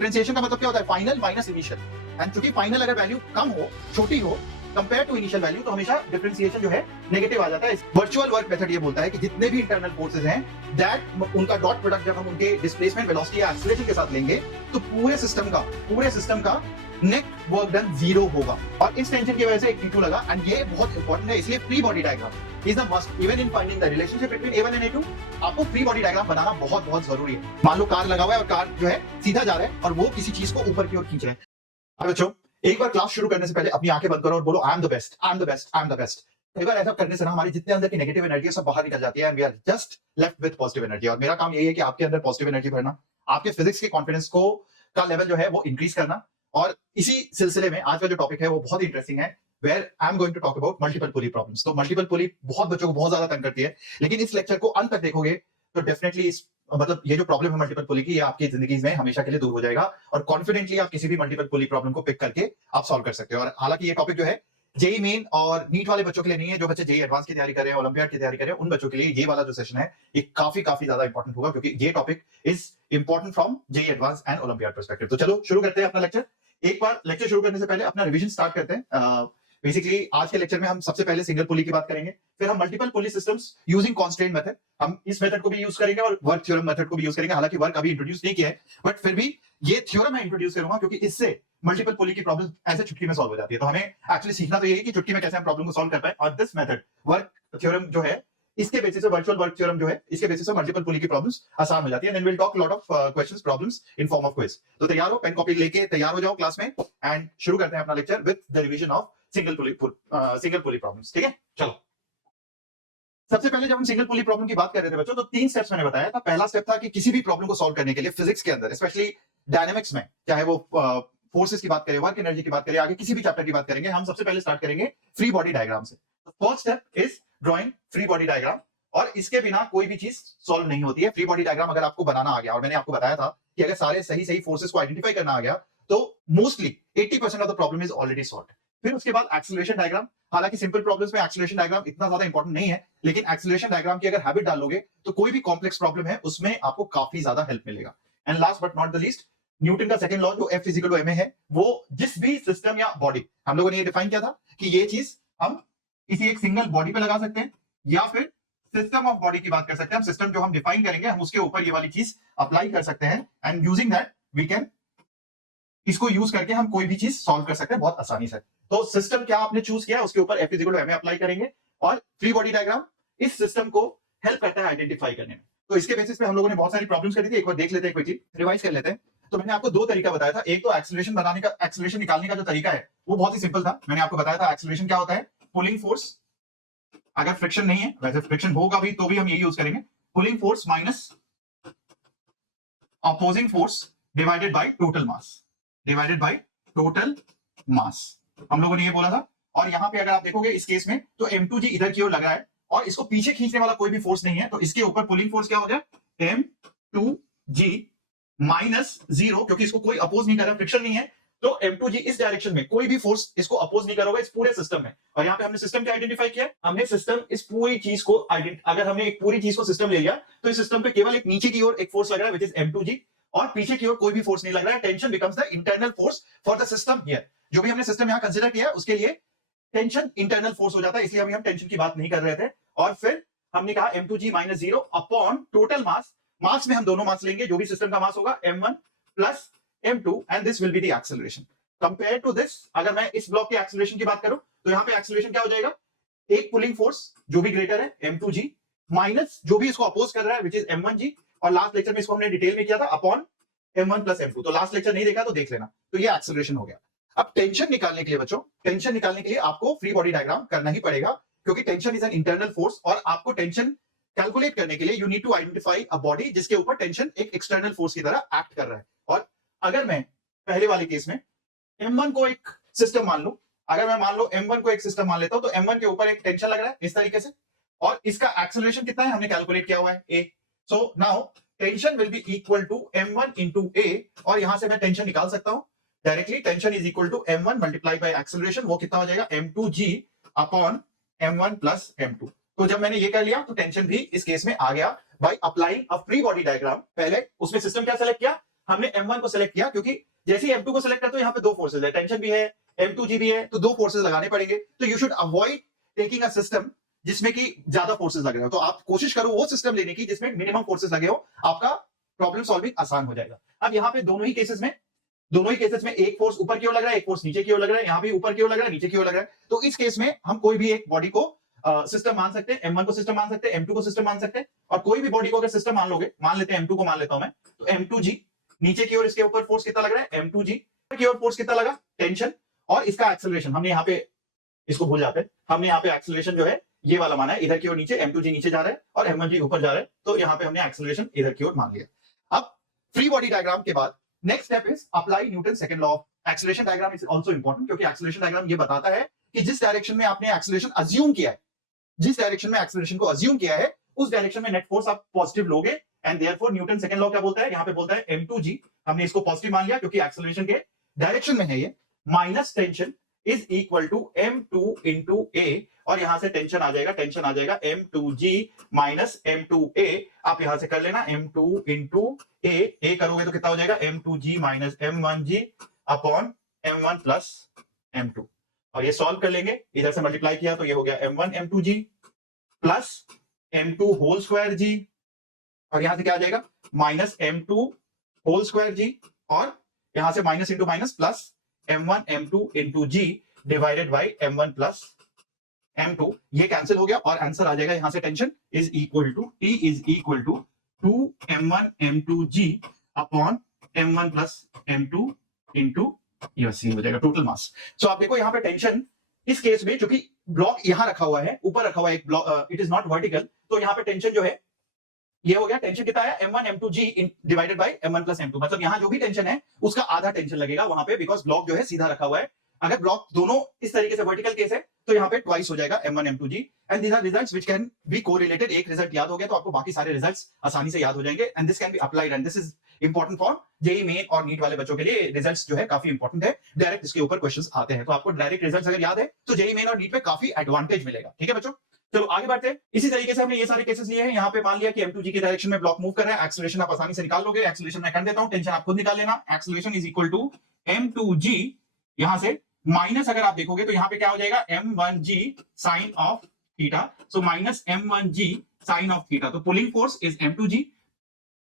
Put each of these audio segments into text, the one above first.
Differentiation का मतलब क्या होता है? Final minus initial. एंड चूंकि फाइनल अगर वैल्यू कम हो, छोटी हो कंपेयर टू इनिशियल वैल्यू, तो हमेशा डिफरेंशिएशन जो है नेगेटिव आ जाता है। वर्चुअल वर्क मेथड ये बोलता है कि जितने भी इंटरनल फोर्सेज हैं, दैट उनका डॉट प्रोडक्ट जब हम उनके डिस्प्लेसमेंट वेलोसिटी या एक्सीलरेशन के साथ लेंगे, तो पूरे सिस्टम का नेट वर्क डन जीरो होगा। और इस टेंशन की वजह से एक T2 लगा। एंड ये बहुत इंपॉर्टेंट है, इसलिए free body diagram is the must even in finding the relationship between A1 and A2। आपको फ्री बॉडी डायग्राम बनाना बहुत बहुत जरूरी है। मान लो कार लगा हुआ है और कार जो है सीधा जा रहा है और वो किसी चीज को ऊपर की ओर खींच रहा है। अब बच्चों, एक बार क्लास शुरू करने से पहले अपनी आंखें बंद करो और बोलो I am the best, I am the best, I am the best. एक बार ऐसा करने से ना हमारी जितने अंदर की नेगेटिव एनर्जी है सब बाहर निकल जाती है and we are just left with positive energy. और मेरा काम यही है कि आपके अंदर पॉजिटिव एनर्जी भरना, आपके फिजिक्स के कॉन्फिडेंस को का लेवल जो है वो इंक्रीज करना। और इसी सिलसिले में आज का जो टॉपिक है वो बहुत इंटरेस्टिंग है, where I am going to talk about multiple pulley problems. तो मल्टीपल पुली बहुत बच्चों को बहुत ज्यादा तंग करती है, लेकिन इस लेक्चर को अंत तक देखोगे तो डेफिनेटली इस मतलब ये जो प्रॉब्लम है मल्टीपल पुली की, ये आपकी जिंदगी में हमेशा के लिए दूर हो जाएगा और कॉन्फिडेंटली आप किसी भी मल्टीपल पुली प्रॉब्लम को पिक करके आप सॉल्व कर सकते हो। और हालांकि ये टॉपिक जो है जेई मेन और नीट वाले बच्चों के लिए नहीं है, जो बच्चे जेई एडवांस की तैयारी कर रहे हैं, ओलंपियाड की तैयारी कर रहे हैं, उन बच्चों के लिए ये वाला जो सेशन है ये काफी ज्यादा इंपॉर्टेंट होगा, क्योंकि ये topic is important from JEE advance and olympiad perspective. तो चलो शुरू करते हैं अपना लेक्चर। एक बार लेक्चर शुरू करने से पहले अपना रिवीजन स्टार्ट करते हैं। बेसिकली आज के लेक्चर में हम सबसे पहले सिंगल पुली की बात करेंगे, फिर हम मल्टीपल पुली सिस्टम्स यूजिंग कांस्टेंट मेथड, हम इस मेथड को भी यूज करेंगे और वर्क थ्योरम मेथड को भी यूज करेंगे। हालांकि वर्क अभी इंट्रोड्यूस नहीं किया है, बट फिर भी ये थ्योरम मैं इंट्रोड्यूस करूंगा, क्योंकि इससे मल्टीपल पुली की प्रॉब्लम ऐसे चुटकी में सॉल्व हो जाती है। तो हमें एक्चुअली सीखना तो यही है कि चुटकी में कैसे हम प्रॉब्लम को सॉल्व कर पाए। और दिस मेथड वर्क थ्योरम जो है, इसके बेसिस पे वर्चुअल वर्क थ्योरम जो है, इसके बेसिस पे मल्टीपल पुली की प्रॉब्लम्स आसान हो जाती है। Then will talk lot of questions problems in form of quiz. तो तैयार हो, पेन कॉपी लेके तैयार हो जाओ क्लास में, एंड शुरू करते हैं अपना lecture with the revision of single pulley problems. ठीक है, चलो। सबसे पहले जब हम सिंगल पुली प्रॉब्लम की बात कर रहे थे बच्चों, तो 3 स्टेप्स मैंने बताया था। पहला स्टेप था कि किसी भी प्रॉब्लम को सॉल्व करने के लिए फिजिक्स के अंदर, स्पेशली डायनामिक्स में, चाहे वो फोर्सेस की बात करें, वर्क एनर्जी की बात करें, आगे किसी भी चैप्टर की बात करेंगे, हम सबसे पहले स्टार्ट करेंगे फ्री बॉडी डायग्राम से। First step is drawing free body diagram, और इसके बिना कोई भी चीज सॉल्व नहीं होती है। फ्री बॉडी डायग्राम अगर आपको बनाना आ गया, और मैंने आपको बताया था कि अगर सारे सही फोर्सेस को आइडेंटिफाई करना आ गया, तो mostly 80% of the problem is already solved. फिर उसके बाद एक्सीलरेशन डायग्राम। हालांकि सिंपल प्रॉब्लम्स में एक्सीलरेशन डायग्राम इतना ज्यादा इंपॉर्टेंट नहीं है, लेकिन एक्सीलरेशन डायग्राम की अगर हैबिट डाल लोगे तो कोई भी कॉम्प्लेक्स प्रॉब्लम है उसमें आपको काफी ज्यादा हेल्प मिलेगा। And last but not the least, Newton का सेकंड लॉ जो F = ma है, वो जिस भी सिस्टम या बॉडी, हम लोगों ने ये डिफाइन किया था कि ये चीज हम किसी एक सिंगल बॉडी पे लगा सकते हैं, या फिर सिस्टम ऑफ बॉडी की बात कर सकते हैं। हम सिस्टम जो हम डिफाइन करेंगे, हम उसके ऊपर ये वाली चीज अप्लाई कर सकते हैं, and using that we can, इसको यूज करके हम कोई भी चीज सॉल्व कर सकते हैं बहुत आसानी से। तो सिस्टम क्या आपने चूज किया, उसके ऊपर F = ma अप्लाई करेंगे, और फ्री बॉडी डायग्राम इस सिस्टम को हेल्प करता है आइडेंटिफाई करने में। तो इसके बेसिस पे हम लोगों ने बहुत सारी प्रॉब्लम्स करी थी। एक बार देख लेते हैं, कोई चीज रिवाइज कर लेते हैं। तो मैंने आपको 2 तरीका बताया था। एक तो एक्सीलरेशन बनाने का, एक्सीलरेशन निकालने का जो तरीका है वो बहुत ही सिंपल था। मैंने आपको बताया था एक्सीलरेशन क्या होता है, पुलिंग फोर्स, अगर फ्रिक्शन नहीं है, वैसे फ्रिक्शन होगा भी तो भी हम यही यूज करेंगे, pulling force minus opposing force divided by total मास, हम लोगों ने ये बोला था। और यहां पे अगर आप देखोगे इस केस में, तो M2G इधर की ओर लगा है और इसको पीछे खींचने वाला कोई भी फोर्स नहीं है, तो इसके ऊपर पुलिंग फोर्स क्या हो गया, M2G माइनस 0, क्योंकि इसको कोई अपोज नहीं कर रहा, फ्रिक्शन नहीं है, तो M2G इस डायरेक्शन में कोई भी फोर्स इसको अपोज नहीं करोगे इस पूरे सिस्टम में। और यहाँ पे हमने सिस्टम क्या आइडेंटिफाई किया, हमने सिस्टम इस पूरी चीज को अगर हमने एक पूरी चीज को सिस्टम ले लिया, तो इस सिस्टम पे केवल एक नीचे की ओर एक फोर्स लग रहा है, विच इज M2G, और पीछे की ओर कोई भी फोर्स नहीं लग रहा है। Tension becomes the internal force for the system here. जो भी हमने सिस्टम यहाँ कंसिडर किया उसके लिए टेंशन इंटरनल फोर्स हो जाता है, इसलिए अभी हम टेंशन की बात नहीं कर रहे थे। और फिर हमने कहा M2G minus 0 upon total mass, mass में हम दोनों मास लेंगे, जो भी सिस्टम का मास होगा M1 plus M2, and this will be the acceleration. Compare to this, अगर मैं इस ब्लॉक के एक्सीलरेशन की बात करूं, तो यहाँ पे एक्सीलरेशन क्या हो जाएगा, एक पुलिंग फोर्स जो भी ग्रेटर है M2G माइनस जो भी इसको अपोज कर रहा है, विच इज M1G, और लास्ट लेक्चर में इसको हमने डिटेल में किया था, अपॉन M1 प्लस M2। तो लास्ट लेक्चर नहीं देखा तो देख लेना। तो ये एक्सीलरेशन हो गया। अब टेंशन निकालने के लिए बच्चों, टेंशन निकालने के लिए आपको फ्री बॉडी डायग्राम करना ही पड़ेगा, क्योंकि tension is an internal force, और आपको टेंशन कैलकुलेट करने के लिए you need to identify a body जिसके ऊपर टेंशन एक एक्सटर्नल फोर्स की तरह एक्ट कर रहा है। और अगर मैं पहले वाले केस में M1 को एक सिस्टम मान लूं, अगर मैं मान लो M1 को एक सिस्टम मान लेता हूं, तो M1 के ऊपर एक टेंशन लग रहा है इस तरीके से, और इसका एक्सेलरेशन कितना है हमने कैलकुलेट किया हुआ है A। So now tension will be equal to M1 into A, और यहां से मैं टेंशन निकाल सकता हूं directly. Tension is equal to M1 multiply by acceleration, वो कितना हो जाएगा, M2G upon M1 plus M2। तो जब मैंने ये कर लिया तो टेंशन भी इस केस में आ गया by applying a free body diagram. पहले उसमें सिस्टम क्या सेलेक्ट किया हमने M1 को सिलेक्ट किया क्योंकि जैसे ही M2 को सिलेक्ट करते हो यहाँ पे दो फोर्सेज है, टेंशन भी है, M2G भी है, तो दो फोर्सेज लगाने पड़ेंगे। तो you should avoid taking a system जिसमें कि ज्यादा फोर्सेज लग रहे हो। तो आप कोशिश करो वो सिस्टम लेने की जिसमें मिनिमम फोर्सेज लगे हो, आपका प्रॉब्लम सॉल्विंग आसान हो जाएगा। अब यहाँ पे दोनों ही केसेस में एक फोर्स ऊपर की ओर लग रहा है, एक फोर्स नीचे की ओर लग रहा है, यहाँ भी ऊपर की ओर लग रहा है, नीचे की ओर लग रहा है। तो इस केस में हम कोई भी एक बॉडी को सिस्टम मान सकते हैं, M1 को सिस्टम मान सकते हैं, M2 को सिस्टम मान सकते हैं, और कोई भी बॉडी को अगर सिस्टम मान लोगे, मान लेते हैं M2 को मान लेता हूं मैं, तो M2G नीचे की ओर इसके ऊपर फोर्स कितना लग रहा है, M2G की ओर फोर्स कितना लगा, टेंशन, और इसका एक्सेलरेशन हमने यहाँ पे, इसको भूल जाते हैं, हमने यहाँ पे एक्सेलरेशन जो है ये वाला माना है, इधर की ओर नीचे, M2G नीचे जा रहा है और M1G ऊपर जा रहा है, तो यहाँ पे हमने एक्सेलरेशन इधर की ओर मान लिया। अब फ्री बॉडी डायग्राम के बाद next step is apply Newton second law of acceleration. Diagram is also important क्योंकि एक्सेलरेशन डायग्राम ये बताता है कि जिस डायरेक्शन में आपने एक्सेलरेशन अज्यूम किया है, जिस डायरेक्शन में एक्सेलरेशन को अज्यूम किया है, उस डायरेक्शन में नेट फोर्स आप पॉजिटिव लोगे, and therefore Newton second law क्या बोलता है, यहाँ पे बोलता है M2G, हमने इसको पॉजिटिव मान लिया क्योंकि एक्सेलरेशन के डायरेक्शन में है ये, minus tension is equal to M2 into a, और यहां से टेंशन आ जाएगा M2G माइनस M2A। आप यहां से कर लेना M2 इंटू ए करोगे तो कितना हो जाएगा, M2G minus M1G upon M1 plus M2, और ये सॉल्व कर लेंगे, इधर से मल्टीप्लाई किया तो ये हो गया M1 M2G plus M2 whole square G, और यहां से क्या आ जाएगा minus M2 whole square G, और यहां से minus into minus plus M1 M2 into G divided by M1 plus M2, ये कैंसिल हो गया और आंसर आ जाएगा यहां से tension is equal to T is equal to 2M1 M2G upon M1 plus M2 into यूएससी हो जाएगा टोटल मास। सो आप देखो यहाँ पे टेंशन इस केस में, चूंकि ब्लॉक यहां रखा हुआ है, ऊपर रखा हुआ है एक block, it is not vertical, तो यहाँ पे टेंशन जो है ये हो गया, टेंशन कितना है M1 M2G divided by M1 plus M2, मतलब यहाँ जो भी टेंशन है उसका आधा टेंशन लगेगा वहां पे, बिकॉज ब्लॉक जो है सीधा रखा हुआ है। अगर ब्लॉक दोनों इस तरीके से वर्टिकल केस है तो यहाँ पे ट्वाइस हो जाएगा M1 M2G, and these are results which can be correlated. एक रिजल्ट याद हो गया तो आपको बाकी सारे रिजल्ट्स आसानी से याद हो जाएंगे, and this can be applied, and this is important for JEE main और नीट वाले बच्चों के लिए। रिजल्ट्स जो है काफी इंपॉर्टेंट है, डायरेक्ट इसके ऊपर क्वेश्चंस आते हैं, तो आपको डायरेक्ट रिजल्ट्स अगर याद है तो जेईई मेन और नीट में काफी एडवांटेज मिलेगा। ठीक है बच्चों, चलो आगे बढ़ते हैं। इसी तरीके से हमने ये सारे केसेस लिए हैं। यहाँ पे मान लिया कि M2G की डायरेक्शन में ब्लॉक मूव कर रहा है, एक्सेलरेशन आप आसानी से निकाल लोगे, एक्सेलरेशन मैं कर देता हूं, टेंशन आप खुद निकाल लेना। Acceleration is equal to M2G, यहां से माइनस अगर आप देखोगे तो यहाँ पे क्या हो जाएगा M1G sine of theta, so minus M1G sine of theta, तो pulling force is M2G,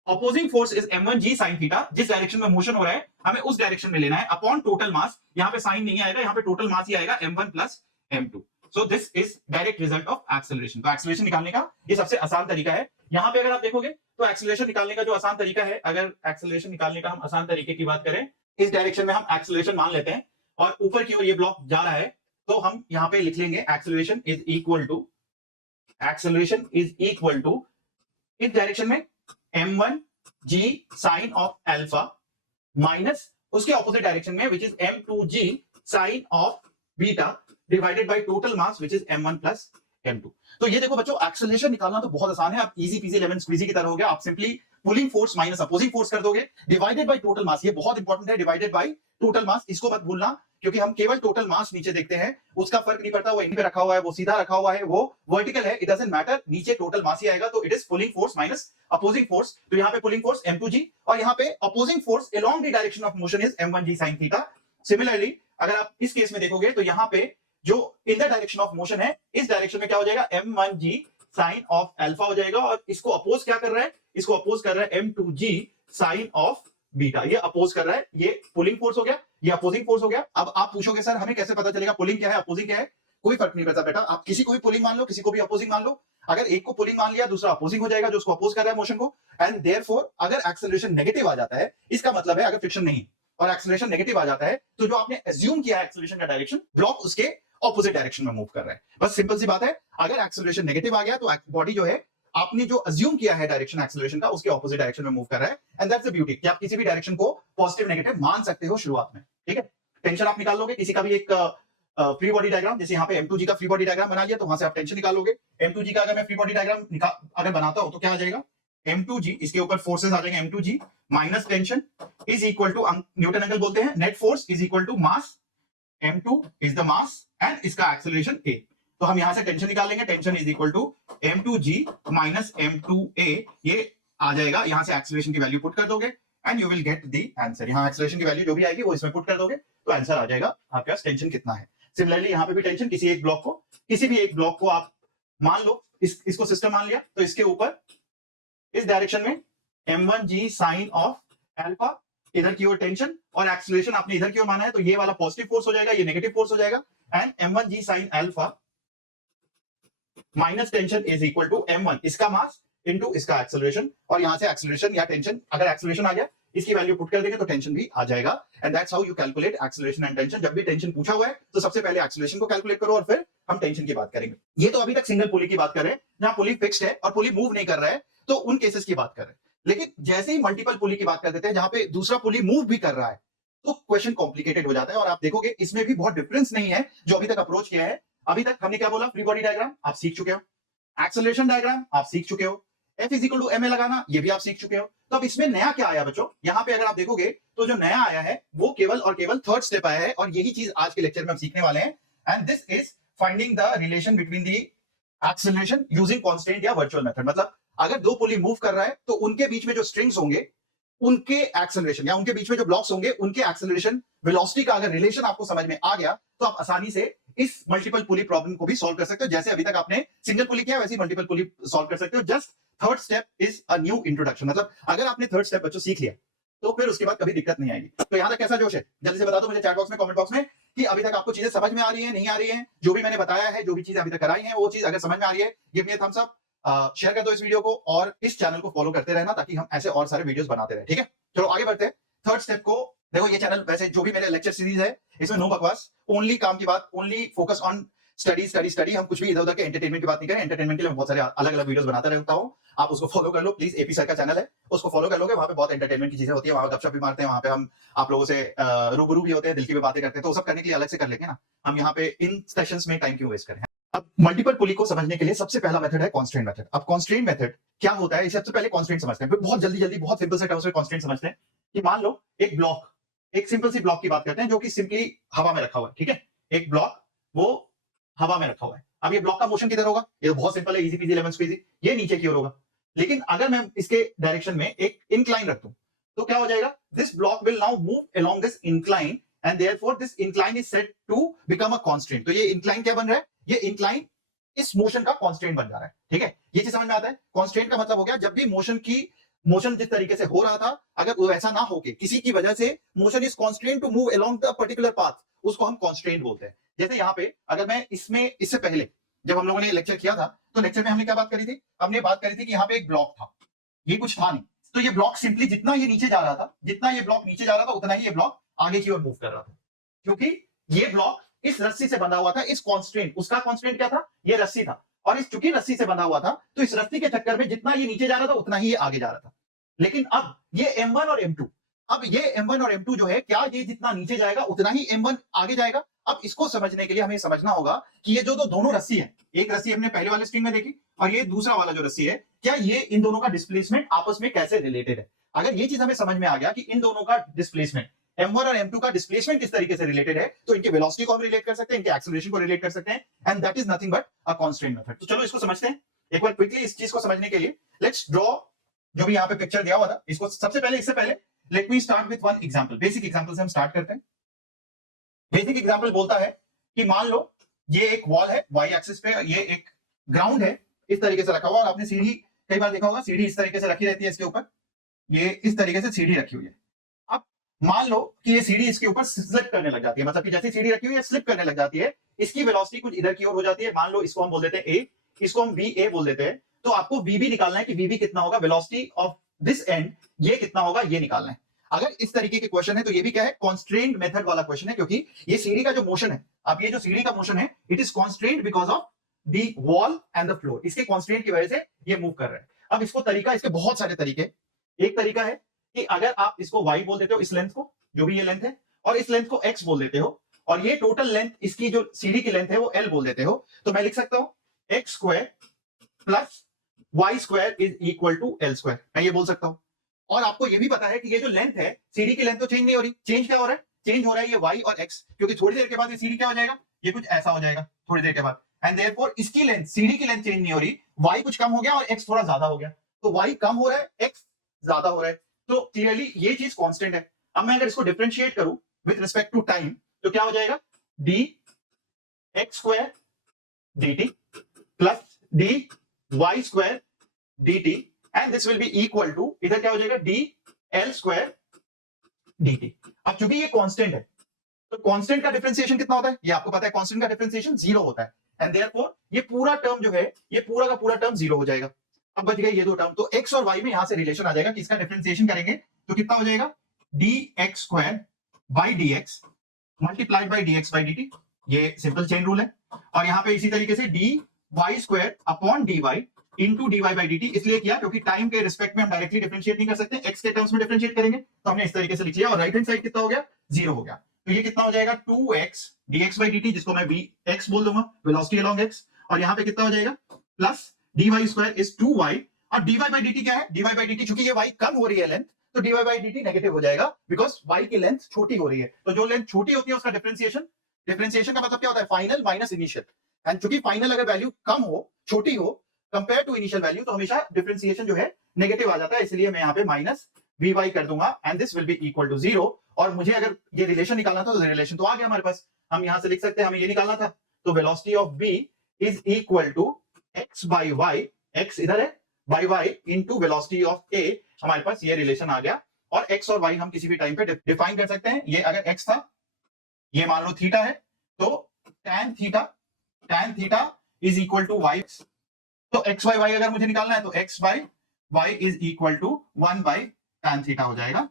opposing force is M1G sine theta. जिस डायरेक्शन में मोशन हो रहा है हमें उस डायरेक्शन में लेना है, अपॉन टोटल मास, यहाँ पे साइन नहीं आएगा, यहाँ पे टोटल मास ही आएगा M1 plus M2। So this is direct result of acceleration. तो एक्सेलरेशन निकालने का ये सबसे आसान तरीका है। यहाँ पे अगर आप देखोगे तो एक्सेलरेशन निकालने का जो आसान तरीका है, अगर एक्सेलरेशन निकालने का हम आसान तरीके की बात करें, इस डायरेक्शन में हम एक्सेलरेशन मान लेते हैं और ऊपर की ओर ये ब्लॉक जा रहा है, तो हम यहाँ पे लिख लेंगे एक्सेलरेशन इज इक्वल टू इस डायरेक्शन में M1G sine of alpha minus उसके ऑपोजिट डायरेक्शन में which is M2G sine of beta divided by total mass which is M1 plus M2। तो ये देखो बच्चों, एक्सेलरेशन निकालना तो बहुत आसान है, आप इजी पीजी लेमन स्क्वीजी की तरह हो गया। आप simply pulling force minus opposing force कर दोगे, डिवाइडेड बाय टोटल मास, ये बहुत इंपॉर्टेंट है, डिवाइडेड बाय टोटल मास, इसको मत भूलना, क्योंकि हम केवल टोटल मास नीचे देखते हैं, उसका फर्क नहीं पड़ता, वो इन पे रखा हुआ है, वो सीधा रखा हुआ है, वो वर्टिकल है, इट डजंट मैटर, नीचे टोटल मास ही आएगा, तो it is pulling force minus opposing force. तो यहाँ पे पुलिंग फोर्स M2G और यहाँ पे opposing force along the direction of motion is M1G sin theta. Similarly अगर आप इस केस में देखोगे तो यहाँ पे जो इन द डायरेक्शन ऑफ मोशन है, इस डायरेक्शन में क्या हो जाएगा M1G साइन ऑफ अल्फा हो जाएगा, और इसको अपोज क्या कर रहा है, इसको अपोज कर रहा है M2G साइन ऑफ बीटा, ये अपोज कर रहा है, ये पुलिंग फोर्स हो गया, ये अपोजिंग फोर्स हो गया। अब आप पूछोगे सर हमें कैसे पता चलेगा पुलिंग क्या है अपोजिंग क्या है? कोई फर्क नहीं पड़ता बेटा, आप किसी को भी पुलिंग मान लो, किसी को भी अपोजिंग मान लो, अगर एक को पुलिंग मान लिया दूसरा अपोजिंग हो जाएगा, जो उसको अपोज कर रहा है मोशन को, एंड देयरफॉर अगर एक्सेलरेशन नेगेटिव आ जाता है, इसका मतलब है अगर फ्रिक्शन नहीं और एक्सेलरेशन नेगेटिव आ जाता है, तो जो आपने एज्यूम किया है एक्सेलरेशन का डायरेक्शन, ब्लॉक उसके ऑपोजिट डायरेक्शन में मूव कर रहा है। बस सिंपल सी बात है, अगर एक्सेलरेशन नेगेटिव आ गया तो बॉडी जो है आपने जो अज्यूम किया है डायरेक्शन एक्सेलरेशन का, उसके ऑपोजिट डायरेक्शन में मूव कर रहा है, एंड दैट्स द ब्यूटी कि आप किसी भी डायरेक्शन को पॉजिटिव नेगेटिव मान सकते हो शुरुआत में। ठीक है, टेंशन आप निकाल लोगे, किसी का भी एक फ्री बॉडी डायग्राम, जैसे यहाँ पे M2G का फ्री बॉडी डायग्राम बना लिया, तो वहां से आप टेंशन निकालोगे। M2G का अगर मैं फ्री बॉडी डायग्राम अगर बनाता हूं तो क्या आ जाएगा, M2G, इसके ऊपर फोर्सेस आ जाएंगे, M2G minus tension is equal to, Newton angle बोलते हैं, net force is equal to mass, M2 is the mass and इसका एक्सेलरेशन A। तो हम यहां से टेंशन निकालेंगे, tension is equal to M2G minus M2A, ये आ जाएगा, यहां से एक्सेलरेशन की वैल्यू पुट कर दोगे, and you will get the answer. यहाँ एक्सेलरेशन की वैल्यू जो भी आएगी वो इसमें पुट कर दोगे तो आंसर आ जाएगा आपके पास टेंशन कितना है। सिमिलरली यहाँ पे भी टेंशन किसी भी एक ब्लॉक को आप मान लो इसको सिस्टम मान लिया, तो इसके ऊपर इस डायरेक्शन में m1g साइन ऑफ अल्फा इधर की ओर टेंशन, और एक्सीलरेशन आपने इधर की ओर माना है तो ये वाला पॉजिटिव फोर्स हो जाएगा, ये नेगेटिव फोर्स हो जाएगा, and m1g sine alpha minus tension is equal to m1 इसका मास इनटू इसका एक्सीलरेशन। और यहां से एक्सीलरेशन या टेंशन, अगर एक्सीलरेशन आ गया इसकी वैल्यू पुट कर देंगे तो टेंशन भी आ जाएगा। And that's how you calculate acceleration and tension. जब भी टेंशन पूछा हुआ है तो सबसे पहले एक्सीलरेशन को कैलकुलेट करो और फिर हम टेंशन की बात करेंगे। ये तो अभी तक सिंगल पुली की बात कर रहे हैं, जहां पुली फिक्स्ड है और पुली मूव नहीं कर रहा है, तो उन केसेस की बात कर रहे हैं। लेकिन जैसे ही मल्टीपल पुली की बात कर देते हैं जहां पे दूसरा पुली मूव भी कर रहा है, तो क्वेश्चन कॉम्प्लिकेटेड हो जाता है। और आप देखोगे इसमें भी बहुत डिफरेंस नहीं है जो अभी तक अप्रोच किया है। अभी तक हमने क्या बोला, फ्री बॉडी डायग्राम आप सीख चुके हो, एक्सेलरेशन डायग्राम आप सीख चुके हो, F is equal to ma लगाना ये भी आप सीख चुके हो। तो अब इसमें नया क्या आया बच्चों, यहाँ पे अगर आप देखोगे तो जो नया आया है वो केवल और केवल थर्ड स्टेप आया है, और यही चीज आज के लेक्चर में हम सीखने वाले हैं। And this is finding the relation between the acceleration using constant या वर्चुअल मेथड। मतलब अगर दो पुली मूव कर रहा है तो उनके बीच में जो स्ट्रिंग्स होंगे उनके एक्सेलरेशन या उनके बीच में जो ब्लॉक्स होंगे उनके एक्सेलरेशन वेलोसिटी का अगर रिलेशन आपको समझ में आ गया तो आप आसानी से इस मल्टीपल पुली प्रॉब्लम को भी सॉल्व कर सकते हो। जैसे अभी तक आपने सिंगल पुली किया वैसे मल्टीपल पुली सॉल्व कर सकते हो। Just third step is a new introduction. मतलब अगर आपने थर्ड स्टेप बच्चों सीख लिया तो फिर उसके बाद कभी दिक्कत नहीं आएगी। तो यहां तक कैसा जोश है जल्दी से बता दो मुझे चैट बॉक्स में, कमेंट बॉक्स में, कि अभी तक आपको चीजें समझ में आ रही है नहीं आ रही है। जो भी मैंने बताया है, जो भी चीजें अभी तक कराई है, वो चीज अगर समझ में आ रही है give me a thumbs up, share कर दो इस वीडियो को, और इस चैनल को फॉलो करते रहना ताकि हम ऐसे और सारे वीडियोस बनाते रहे। ठीक है, चलो आगे बढ़ते हैं। थर्ड स्टेप को देखो, ये चैनल वैसे जो भी मेरे लेक्चर सीरीज है इसमें नो बकवास, ओनली काम की बात, only focus on study study study. हम कुछ भी इधर उधर के एंटरटेनमेंट की बात नहीं करें। एंटरटेनमेंट के लिए मैं बहुत सारे अलग अलग वीडियोस बनाता रहता हूं, आप उसको फॉलो कर लो प्लीज। एपी सर का चैनल है, उसको फॉलो कर लोगे, वहां पे बहुत एंटरटेनमेंट की चीजें होती है, वहां गपशप भी मारते हैं, वहां पे हम आप लोगों से रूबरू भी होते हैं, दिल की भी बातें करते हैं। तो वो सब करने के लिए अलग से कर लेंगे ना, हम यहाँ पे इन सेशंस में टाइम क्यों वेस्ट करें। अब मल्टीपल पुली को समझने के लिए सबसे पहला मेथड है कांस्टेंट मेथड। अब कांस्टेंट मेथड क्या होता है, सबसे पहले कांस्टेंट समझते हैं, फिर बहुत जल्दी जल्दी बहुत सिंपल से टर्म्स में कांस्टेंट समझते हैं। कि मान लो एक ब्लॉक, एक सिंपल सी ब्लॉक की बात करते हैं जो कि सिंपली हवा में रखा हुआ है। ठीक है, एक ब्लॉक वो हवा में रखा हुआ है। अब ये ब्लॉक का मोशन किधर होगा, ये तो बहुत सिंपल है, इजी पीजी लेमन स्क्वीजी, ये नीचे की ओर होगा। लेकिन अगर मैं इसके डायरेक्शन में एक इंक्लाइन रख दूं तो क्या हो जाएगा, this block will now move along this incline and therefore this incline is said to become a constant. तो ये इंक्लाइन क्या बन रहा है, ये इंक्लाइन इस मोशन का कांस्टेंट बन जा रहा है। ठीक है, ये चीज समझ में आता है। कांस्टेंट का मतलब हो गया जब भी मोशन जिस तरीके से हो रहा था, अगर वो ऐसा ना हो के किसी की वजह से motion is constant to move along the particular path, उसको हम कांस्टेंट बोलते हैं। जैसे यहाँ पे अगर मैं इससे पहले जब हम लोगों ने लेक्चर किया था तो लेक्चर में हमने क्या बात करी थी, हमने बात करी थी कि यहाँ पे एक ब्लॉक था, ये कुछ था नहीं, तो ये ब्लॉक सिंपली जितना ये नीचे जा रहा था, जितना ये ब्लॉक नीचे जा रहा था उतना ही ये ब्लॉक आगे की ओर मूव कर रहा था, क्योंकि ये ब्लॉक इस रस्सी से बंधा हुआ था। इस कांस्टेंट, उसका कांस्टेंट क्या था, ये रस्सी था, और इस चूंकि रस्सी से बंधा हुआ था तो इस रस्सी के चक्कर में जितना ये नीचे जा रहा था उतना ही ये आगे जा रहा था। लेकिन अब ये M1 और M2, अब ये M1 और M2 जो है, क्या ये जितना नीचे जाएगा उतना ही M1 आगे जाएगा। अब इसको समझने के लिए हमें समझना होगा कि ये जो दोनों रस्सी है, एक रस्सी हमने पहले वाले स्ट्रिंग में देखी और ये दूसरा वाला जो रस्सी है, क्या ये इन दोनों का डिस्प्लेसमेंट आपस में कैसे रिलेटेड है। अगर ये चीज हमें समझ में आ गया कि इन दोनों का डिस्प्लेसमेंट, M1 और M2 का डिस्प्लेसमेंट किस तरीके से रिलेटेड है, तो इनके वेलोसिटी को हम रिलेट कर सकते हैं, इनके एक्सेलरेशन को रिलेट कर सकते हैं, and that is nothing but a constant method. तो चलो इसको समझते हैं एक बार क्विकली। इस चीज को समझने के लिए लेट्स ड्रॉ जो भी यहाँ पे पिक्चर दिया हुआ था, इसको सबसे पहले, इससे पहले let me start with one example. Basic example से हम स्टार्ट करते हैं। बेसिक एग्जांपल बोलता है कि मान लो ये एक वॉल है वाई एक्सिस पे, ये एक ग्राउंड है इस तरीके से रखा हुआ, और आपने सीढ़ी कई बार देखा होगा, सीढ़ी इस तरीके से रखी रहती है, इसके ऊपर ये इस तरीके से सीढ़ी रखी हुई है। अब मान लो कि ये सीढ़ी इसके ऊपर स्लिप करने लग जाती है, मतलब कि जैसे सीढ़ी रखी हुई है स्लिप करने लग जाती है, इसकी वेलोसिटी कुछ इधर की ओर हो जाती है। मान लो इसको हम बोल देते हैं ए, इसको हम VA बोल देते हैं। तो आपको VB निकालना है कि VB कितना होगा, वेलोसिटी ऑफ दिस एंड ये कितना होगा, ये निकालना है। अगर इस तरीके के क्वेश्चन है तो ये भी क्या है, कांस्ट्रेंट मेथड वाला क्वेश्चन है, क्योंकि ये सीढ़ी का जो मोशन है, अब ये जो सीढ़ी का मोशन है, it is constraint because of the wall and the floor. इसके कांस्ट्रेंट की वजह से ये मूव कर रहा है। अब इसको तरीका, इसके बहुत सारे तरीके। एक तरीका है कि अगर आप इसको y बोल देते हो, इस लेंथ को, जो भी ये लेंथ है, और इस लेंथ को x बोल देते हो, और ये टोटल लेंथ, इसकी जो सीढ़ी की लेंथ है वो l बोल देते हो, तो मैं लिख सकता हूं x square plus y square is equal to l square, मैं ये बोल सकता हूं। और आपको ये भी पता है कि ये जो लेंथ है, सीढ़ी की लेंथ तो चेंज नहीं हो रही, चेंज क्या हो रहा है, चेंज हो रहा है ये y और x, क्योंकि थोड़ी देर के बाद ये सीढ़ी क्या हो जाएगा, ये कुछ ऐसा हो जाएगा थोड़ी देर के बाद, एंड देयरफॉर इसकी लेंथ, सीढ़ी की लेंथ चेंज नहीं हो रही, y कुछ कम हो गया और x थोड़ा ज्यादा हो गया, तो y कम हो रहा है, x ज्यादा हो रहा है। तो क्लियरली ये चीज कांस्टेंट है। अब मैं अगर इसको डिफरेंशिएट करूं विथ रिस्पेक्ट टू टाइम तो क्या हो जाएगा, D X square D T plus D Y square D T and this will be equal to, इधर क्या हो जाएगा, D L square D T. अब चूंकि ये कांस्टेंट है तो कांस्टेंट का डिफरेंशिएशन कितना होता है, ये आपको पता है, कांस्टेंट का डिफरेंशिएशन 0 होता है एंड देयरफॉर ये पूरा टर्म जो है, ये पूरा का पूरा टर्म 0 हो जाएगा। अब बच गए ये दो टर्म, तो x और y में यहां से रिलेशन आ जाएगा कि इसका डिफरेंशिएशन करेंगे तो कितना हो जाएगा, dx square by dx multiplied by dx by dt, ये सिंपल चेन रूल है। और यहां पे इसी तरीके से dy square upon dy into dy by dt, इसलिए किया क्योंकि टाइम के रिस्पेक्ट में हम डायरेक्टली डिफरेंशिएट नहीं कर सकते, x के टर्म्स में डिफरेंशिएट करेंगे तो हमने इस तरीके से लिख लिया और राइट हैंड साइड कितना हो गया, 0 हो गया। तो ये कितना हो जाएगा, 2x dx बाई dt, जिसको मैं vx बोल दूंगा, वेलोसिटी अलोंग x, और यहां पे कितना हो जाएगा plus dy square is 2y, और dy बाई dt क्या है, dy बाई dt चूंकि ये y कम हो रही है लेंथ तो dy बाई dt नेगेटिव हो जाएगा बिकॉज y की लेंथ छोटी हो रही है। तो जो लेंथ छोटी होती है उसका डिफरेंशिएशन का मतलब क्या होता है, फाइनल माइनस इनिशियल, एंड चूंकि फाइनल अगर वैल्यू कम हो, छोटी हो कंपेयर टू इनिशियल वैल्यू तो हमेशा डिफरेंशिएशन जो है नेगेटिव आ जाता है, इसलिए मैं यहाँ पे माइनस vy कर दूंगा and this will be equal to 0। और मुझे अगर ये रिलेशन निकालना था तो रिलेशन तो आ गया हमारे पास, हम यहां से लिख सकते हैं, हमें ये निकालना था, तो velocity of b is equal to x by y, x इधर है, by y into velocity of a, हमारे पास ये रिलेशन आ गया। और x और y हम किसी भी टाइम पे डिफाइन कर सकते हैं, ये अगर x था, ये मान लो थीटा है, तो tan theta is equal to y, तो x बाई y अगर मुझे निकालना है तो x by y is equal to 1 by tan theta हो जाएगा।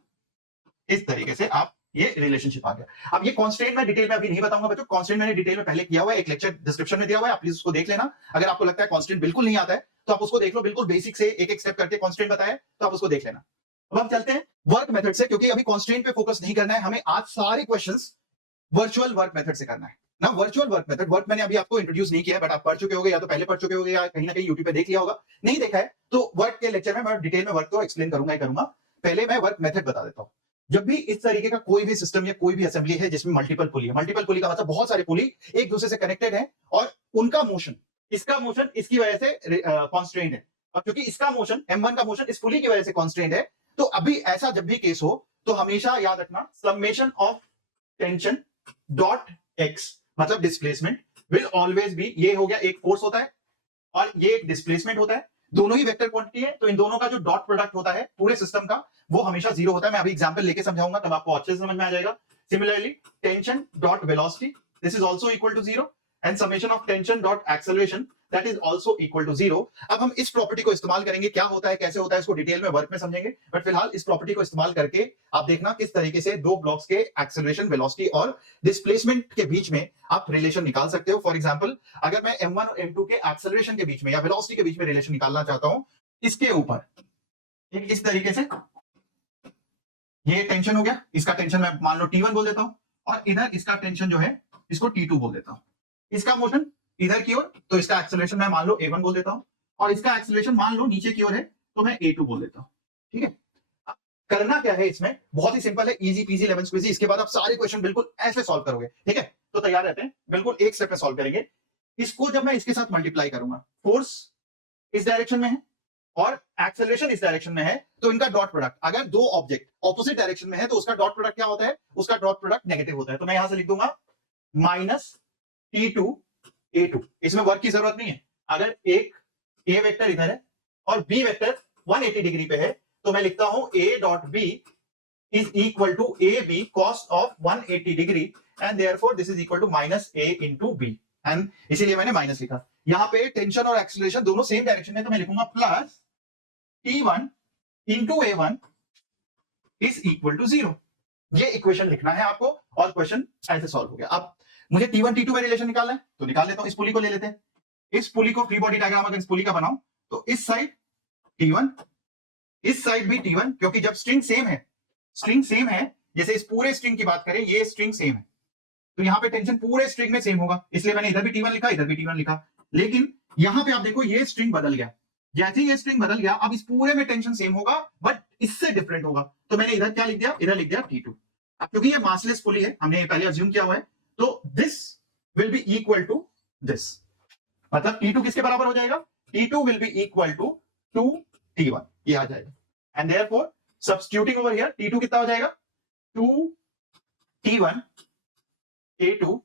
इस तरीके से आप ये रिलेशनशिप आ गया। अब ये कांस्टेंट मैं डिटेल में अभी नहीं बताऊंगा बच्चों, कांस्टेंट मैंने डिटेल में पहले किया हुआ है, एक लेक्चर डिस्क्रिप्शन में दिया हुआ है, आप प्लीज उसको देख लेना। अगर आपको लगता है कांस्टेंट बिल्कुल नहीं आता है तो आप उसको देख लो, बिल्कुल बेसिक से एक एक स्टेप करके कांस्टेंट बताया तो आप उसको देख लेना। अब हम चलते हैं वर्क मेथड से, क्योंकि अभी कांस्टेंट पे फोकस नहीं करना है हमें, आज सारे क्वेश्चंस वर्चुअल वर्क मेथड से करना है ना। वर्चुअल वर्क मेथड, वर्क मैंने अभी आपको इंट्रोड्यूस नहीं किया है, बट आप पढ़ चुके होंगे, या तो पहले पढ़ चुके होंगे या कहीं ना कहीं यूट्यूब पे देख लिया होगा, नहीं देखा है तो वर्क के लेक्चर में मैं डिटेल में वर्क को एक्सप्लेन करूंगा ही करूंगा। पहले मैं वर्क मेथड बता देता हूं। जब भी इस तरीके का कोई भी सिस्टम या कोई भी असेंबली है जिसमें मल्टीपल पुली है, मल्टीपल पुली का मतलब बहुत सारे पुली एक दूसरे से कनेक्टेड है और उनका मोशन, इसका मोशन इसकी वजह से कॉन्स्ट्रेंट है, और क्योंकि इसका मोशन m1 का मोशन इस पुली की वजह से कॉन्स्ट्रेंट है, तो अभी ऐसा जब भी केस हो तो हमेशा याद रखना summation of tension dot x मतलब डिस्प्लेसमेंट विल ऑलवेज बी, ये हो गया एक फोर्स होता है और ये एक डिस्प्लेसमेंट होता है, दोनों ही वेक्टर क्वांटिटी है, तो इन दोनों का जो डॉट प्रोडक्ट होता है पूरे सिस्टम का वो हमेशा 0 होता है। मैं अभी एग्जांपल लेके समझाऊंगा तब आपको अच्छे से समझ में आ जाएगा। Similarly tension dot velocity this is also equal to 0 and summation of tension dot acceleration that is also equal to 0। अब हम इस प्रॉपर्टी को इस्तेमाल करेंगे, क्या होता है कैसे होता है इसको डिटेल में वर्क में समझेंगे, बट फिलहाल इस प्रॉपर्टी को इस्तेमाल करके आप देखना किस तरीके से दो ब्लॉक्स के एक्सेलरेशन, वेलोसिटी और डिस्प्लेसमेंट के बीच में आप रिलेशन निकाल सकते हो। फॉर एग्जांपल अगर मैं m1 और m2 के एक्सेलरेशन के बीच में या वेलोसिटी के बीच में रिलेशन निकालना चाहता हूं, इसके ऊपर एक इस तरीके से ये टेंशन हो गया, इसका टेंशन मैं मान लो T1 बोल देता हूं, और इधर इसका टेंशन जो है इसको T2 बोल देता हूं, इसका मोशन इधर की ओर तो इसका एक्सेलरेशन मैं मान लो A1 बोल देता हूं, और इसका एक्सेलरेशन मान लो नीचे की ओर है तो मैं A2 बोल देता हूं। ठीक है, अब करना क्या है इसमें, बहुत ही सिंपल है, इजी पीजी लेमन स्क्वीजी, इसके बाद आप सारे क्वेश्चन बिल्कुल ऐसे सॉल्व करोगे। ठीक है, तो तैयार रहते हैं, बिल्कुल एक स्टेप में सॉल्व करेंगे। इसको जब मैं इसके साथ मल्टीप्लाई करूंगा, फोर्स इस डायरेक्शन में है और एक्सेलरेशन इस डायरेक्शन में है, तो इनका डॉट प्रोडक्ट, अगर दो ऑब्जेक्ट ऑपोजिट डायरेक्शन में है तो उसका डॉट प्रोडक्ट क्या होता है, उसका डॉट प्रोडक्ट नेगेटिव होता है। तो मैं यहां से लिख दूंगा माइनस T2 A2, इसमें वर्क की जरूरत नहीं है। अगर एक A वेक्टर इधर है और B वेक्टर 180 डिग्री पे है तो मैं लिखता हूं A dot B is equal to AB cos of 180 degree and therefore this is equal to minus A into B, and इसीलिए मैंने माइनस लिखा। यहां पे टेंशन और एक्सेलरेशन दोनों सेम डायरेक्शन में, तो मैं लिखूंगा plus T1 into A1 is equal to 0। ये इक्वेशन लिखना है आपको और क्वेश्चन ऐसे सॉल्व हो गया। अब मुझे T1 T2 में रिलेशन निकालना है तो निकाल लेता हूं, इस पुली को ले लेते हैं, इस पुली को फ्री बॉडी डायग्राम अगर इस पुली का बनाऊं तो इस साइड T1, इस साइड भी T1, क्योंकि जब स्ट्रिंग सेम है, जैसे इस पूरे स्ट्रिंग की बात करें, ये स्ट्रिंग सेम है तो यहां पे टेंशन पूरे स्ट्रिंग में सेम होगा, इसलिए मैंने इधर भी T1 लिखा, इधर भी T1 लिखा। लेकिन यहां पे आप देखो ये स्ट्रिंग बदल गया, जैसे ही ये स्ट्रिंग बदल गया अब इस पूरे में टेंशन सेम होगा बट इससे डिफरेंट होगा, तो मैंने इधर क्या लिख दिया, इधर लिख दिया T2। अब क्योंकि ये मासलेस पुली है, हमने पहले अज्यूम किया हुआ है, तो this will be equal to this, मतलब T2 किसके बराबर हो जाएगा, T2 will be equal to 2T1, ये आ जाएगा। And therefore substituting over here T2 कितना हो जाएगा 2T1 A2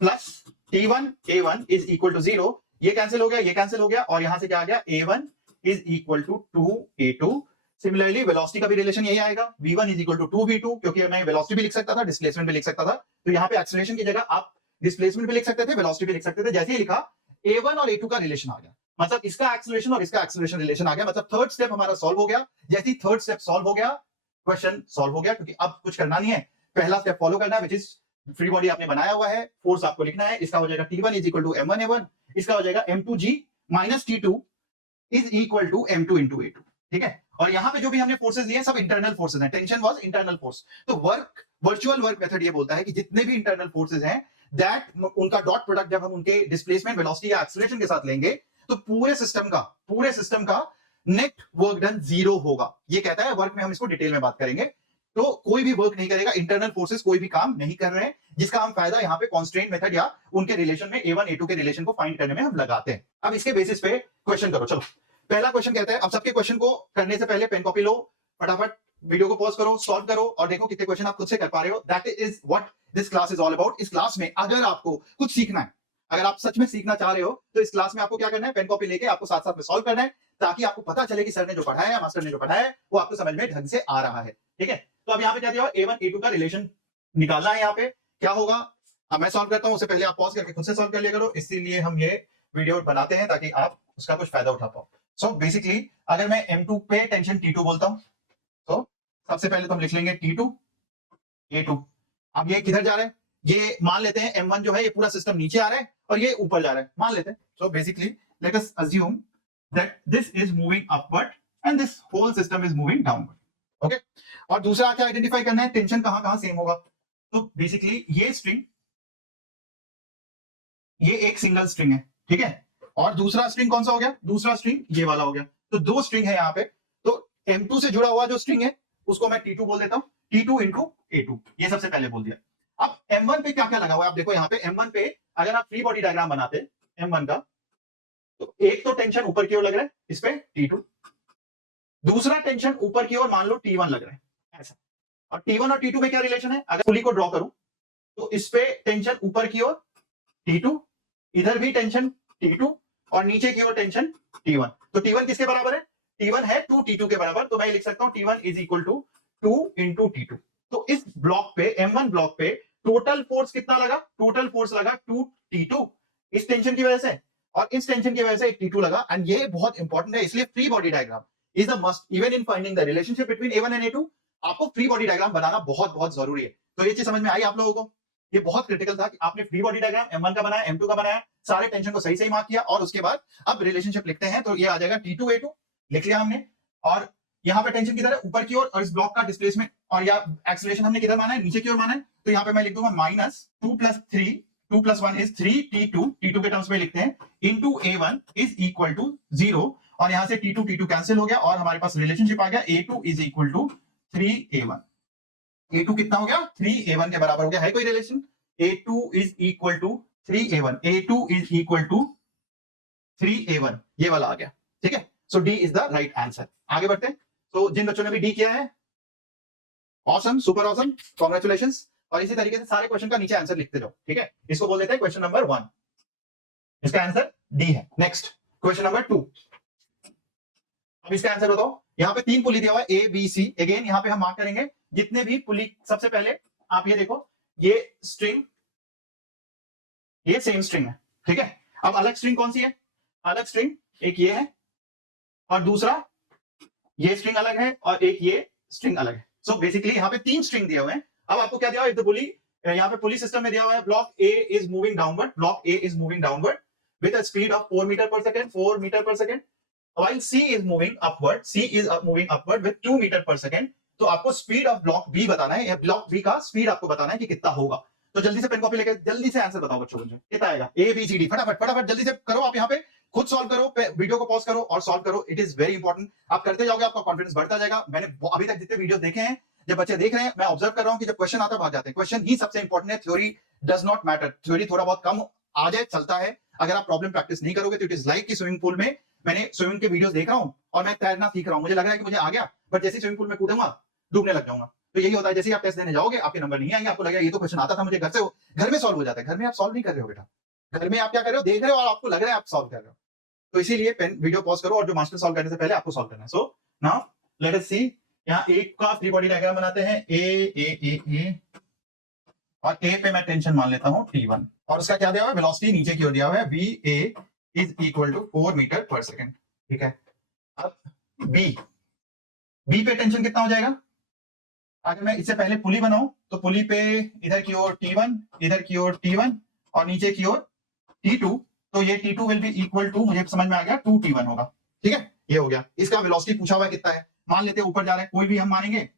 plus T1 A1 is equal to 0, ये कैंसिल हो गया, ये कैंसिल हो गया, और यहां से क्या आ गया A1 is equal to 2A2। Similarly velocity का भी रिलेशन यही आएगा, V1 is equal to 2V2, क्योंकि मैं वेलोसिटी भी लिख सकता था, डिस्प्लेसमेंट भी लिख सकता था, तो यहाँ पे एक्सीलरेशन की जगह आप डिस्प्लेसमेंट भी लिख सकते थे, वेलोसिटी भी लिख सकते थे। जैसे ही लिखा A1 और A2 का रिलेशन आ गया, मतलब इसका एक्सीलरेशन और इसका एक्सीलरेशन रिलेशन आ गया, मतलब थर्ड स्टेप हमारा सॉल्व हो गया। जैसे ही थर्ड स्टेप सॉल्व हो गया, क्वेश्चन सॉल्व हो गया, क्योंकि अब कुछ करना नहीं है, पहला स्टेप फॉलो करना है, विच इज फ्री बॉडी आपने बनाया हुआ है, फोर्स आपको लिखना है, इसका हो जाएगा T1 is equal to M1A1, इसका हो जाएगा M2G minus T2 is equal to M2 into A2, ठीक है। और यहां पे जो भी हमने फोर्सेस लिए सब इंटरनल फोर्सेस हैं, टेंशन वाज इंटरनल फोर्स। तो वर्क वर्चुअल वर्क मेथड ये बोलता है कि जितने भी इंटरनल फोर्सेस हैं दैट उनका डॉट प्रोडक्ट जब हम उनके डिस्प्लेसमेंट वेलोसिटी या एक्सीलरेशन के साथ लेंगे तो पूरे सिस्टम का नेट वर्क डन 0 होगा। ये कहता है वर्क में, हम इसको डिटेल में बात करेंगे। तो कोई भी वर्क नहीं करेगा, इंटरनल फोर्सेस कोई भी काम नहीं कर रहे हैं, जिसका हम फायदा यहाँ पे कॉन्स्ट्रेंट मेथड या उनके रिलेशन में A1 A2 के रिलेशन को फाइंड करने में हम लगाते हैं। अब इसके बेसिस पे क्वेश्चन करो। चलो पहला क्वेश्चन कहता है, अब सबके क्वेश्चन को करने से पहले पेन कॉपी लो, फटाफट वीडियो को पॉज करो, सॉल्व करो और देखो कितने क्वेश्चन आप खुद से कर पा रहे हो। That is what this class is all about. इस क्लास में अगर आपको कुछ सीखना है, अगर आप सच में सीखना चाह रहे हो, तो इस क्लास में आपको क्या करना है, पेन कॉपी लेके आपको साथ साथ में सॉल्व करना है, ताकि आपको पता चले कि सर ने जो पढ़ाया है, मास्टर ने जो पढ़ाया है, वो आपको समझ में ढंग से आ रहा है। ठीक है, तो अब यहाँ पे क्या दिया, A1 A2 का रिलेशन निकालना है। यहाँ पे क्या होगा, अब मैं सॉल्व करता हूं, उससे पहले आप पॉज करके खुद से सॉल्व कर लिया करो, इसीलिए हम ये वीडियो बनाते हैं ताकि आप उसका कुछ फायदा उठा पाओ। सो बेसिकली अगर मैं M2 पे टेंशन T2 बोलता हूं, तो सबसे पहले तो हम लिख लेंगे T2 A2। अब ये किधर जा रहा है, ये मान लेते हैं M1 जो है ये पूरा सिस्टम नीचे आ रहा है और ये ऊपर जा रहा है, मान लेते हैं। So basically let us assume that this is moving upward and this whole system is moving downward. Okay, और दूसरा क्या आइडेंटिफाई करना है, टेंशन कहां कहां सेम होगा। तो बेसिकली ये स्ट्रिंग, ये एक सिंगल स्ट्रिंग है, ठीक है, और दूसरा स्ट्रिंग कौन सा हो गया, दूसरा स्ट्रिंग ये वाला हो गया। तो दो स्ट्रिंग है यहाँ पे, तो M2 से जुड़ा हुआ जो स्ट्रिंग है उसको मैं T2 बोल देता हूं, T2 इंटू A2, ये सबसे पहले बोल दिया। अब M1 पे क्या क्या लगा हुआ है, आप देखो यहाँ पे M1 पे अगर आप फ्री बॉडी डायग्राम बनाते M1 का, तो एक तो टेंशन ऊपर की ओर लग रहा है, इस पे T2, दूसरा टेंशन ऊपर की ओर मान लो T1 लग रहा है ऐसा, और T1 और T2 में क्या रिलेशन है, अगर पुली को ड्रॉ करूं तो इस पे टेंशन ऊपर की ओर T2, इधर भी टेंशन T2 और नीचे की ओर टेंशन T1। तो T1 किसके बराबर है, T1 है 2T2 के बराबर, तो मैं लिख सकता हूं T1 is equal to 2 into T2। तो इस ब्लॉक पे M1 ब्लॉक पे टोटल फोर्स कितना लगा, टोटल फोर्स लगा 2T2 इस टेंशन की वजह से, और इस टेंशन की वजह से एक T2 लगा। एंड ये बहुत इंपॉर्टेंट है, इसलिए free body diagram is the must even in finding the relationship between A1 and A2। आपको फ्री बॉडी डायग्राम बनाना बहुत बहुत जरूरी है। तो ये चीज समझ में आई आप लोगों को, ये बहुत क्रिटिकल था कि आपने फ्री बॉडी डायग्राम M1 का बनाया, M2 का बनाया, सारे टेंशन को सही सही मार्क किया, और उसके बाद अब रिलेशनशिप लिखते हैं तो ये आ जाएगा T2 A2 लिख लिया हमने, और यहाँ पे टेंशन किधर है, ऊपर की ओर, और इस ब्लॉक का डिस्प्लेसमेंट और या एक्सीलरेशन हमने किधर माना है, नीचे की ओर माना है। तो यहाँ पे मैं लिख दूंगा minus 2 plus 3, 2 plus 1 is 3T2, T2 के टर्म्स में लिखते हैं, into A1 is equal to 0, और यहां से T2 कैंसिल हो गया और हमारे पास रिलेशनशिप आ गया A2 is equal to 3A1। A2 कितना हो गया, 3A1 के बराबर हो गया। है कोई relation, A2 is equal to 3A1, A2 is equal to 3A1, ये वाला आ गया, ठीक है। So D is the right answer. आगे बढ़ते हैं। तो जिन बच्चों ने भी डी किया है, ऑसम, सुपर ऑसम, कांग्रेचुलेशंस। और इसी तरीके से सारे क्वेश्चन का नीचे आंसर लिखते जाओ, ठीक है। इसको बोल देते हैं क्वेश्चन नंबर 1, इसका आंसर डी है। नेक्स्ट क्वेश्चन नंबर 2, अब इसका आंसर बताओ। यहाँ पे 3 पुली दिया हुआ है A B C, अगेन यहाँ पे हम मार्क करेंगे जितने भी पुली। सबसे पहले आप ये देखो, ये स्ट्रिंग, ये सेम स्ट्रिंग है, ठीक है। अब अलग स्ट्रिंग कौन सी है, अलग स्ट्रिंग एक ये है, और दूसरा ये स्ट्रिंग अलग है, और एक ये स्ट्रिंग अलग है। सो बेसिकली यहाँ पे 3 स्ट्रिंग दिए हुए हैं। अब आपको क्या दिया हुआ है, पुली, यहाँ पे पुली सिस्टम में दिया हुआ है block A is moving downward, block A is moving downward with a speed of 4 metre per second, 4 metre per second, while C is moving upward, C is moving upward with 2 metre per second. तो आपको speed of block B बताना है, या block B का speed आपको बताना है कि कितना होगा। तो जल्दी से पेन कॉपी लेके जल्दी से आंसर बताओ बच्चों, मुझे कितना आएगा, A B C D, फटाफट फटाफट जल्दी से करो। आप यहाँ पे खुद सॉल्व करो, वीडियो को पॉज करो और सॉल्व करो, इट इज वेरी इंपॉर्टेंट। आप करते जाओगे, आपका कॉन्फिडेंस बढ़ता जाएगा। मैंने अभी तक जितने वीडियो देखे हैं, जब बच्चे देख रहे हैं, मैं ऑब्जर्व कर रहा हूं कि जब क्वेश्चन आता है भाग जाते हैं। क्वेश्चन ही सबसे इंपॉर्टेंट है, theory does not matter. Theory थोड़ा बहुत कम आ जाए चलता है, अगर आप प्रॉब्लम प्रैक्टिस नहीं करोगे तो इट इज लाइक कि स्विमिंग पूल में मैंने स्विमिंग के वीडियोस देख रहा हूं और मैं तैरना सीख रहा हूं, मुझे लग रहा है कि मुझे आ गया, बट जैसे स्विमिंग पूल में कूदूंगा डूबने लग जाऊंगा। तो यही होता है, जैसे आप टेस्ट देने जाओगे आपके नंबर नहीं आएंगे, आपको लगेगा ये तो क्वेश्चन आता था मुझे, घर में सॉल्व हो जाता है। घर में आप सॉल्व नहीं कर रहे हो बेटा, घर में आप क्या कर रहे हो, देख रहे हो और आपको लग रहा है आप सॉल्व कर रहे हो। तो इसीलिए पेन वीडियो पॉज करो और जो मास्टर सॉल्व करने से पहले आपको सॉल्व करना है। सो नाउ लेट अस सी, यहाँ एक का फ्री बॉडी डायग्राम बनाते हैं, ए और ए पे मैं टेंशन मान लेता हूं T1 और उसका क्या दिया हुआ है, वेलोसिटी नीचे की ओर दिया हुआ है, VA is equal to 4 metre per second. ठीक है, अब बी पे टेंशन कितना हो जाएगा, अगर मैं इससे पहले पुली बनाऊं तो पुली पे इधर की ओर T1, इधर की ओर T1 और नीचे की ओर T2, तो ये T2 will be equal to, मुझे समझ में आ गया, 2T1 होगा। ठीक है, ये हो गया। इसका वेलोसिटी पूछा हुआ है कितना है, मान लेते हैं ऊपर जा रहा है, कोई भी हम मानेंगे,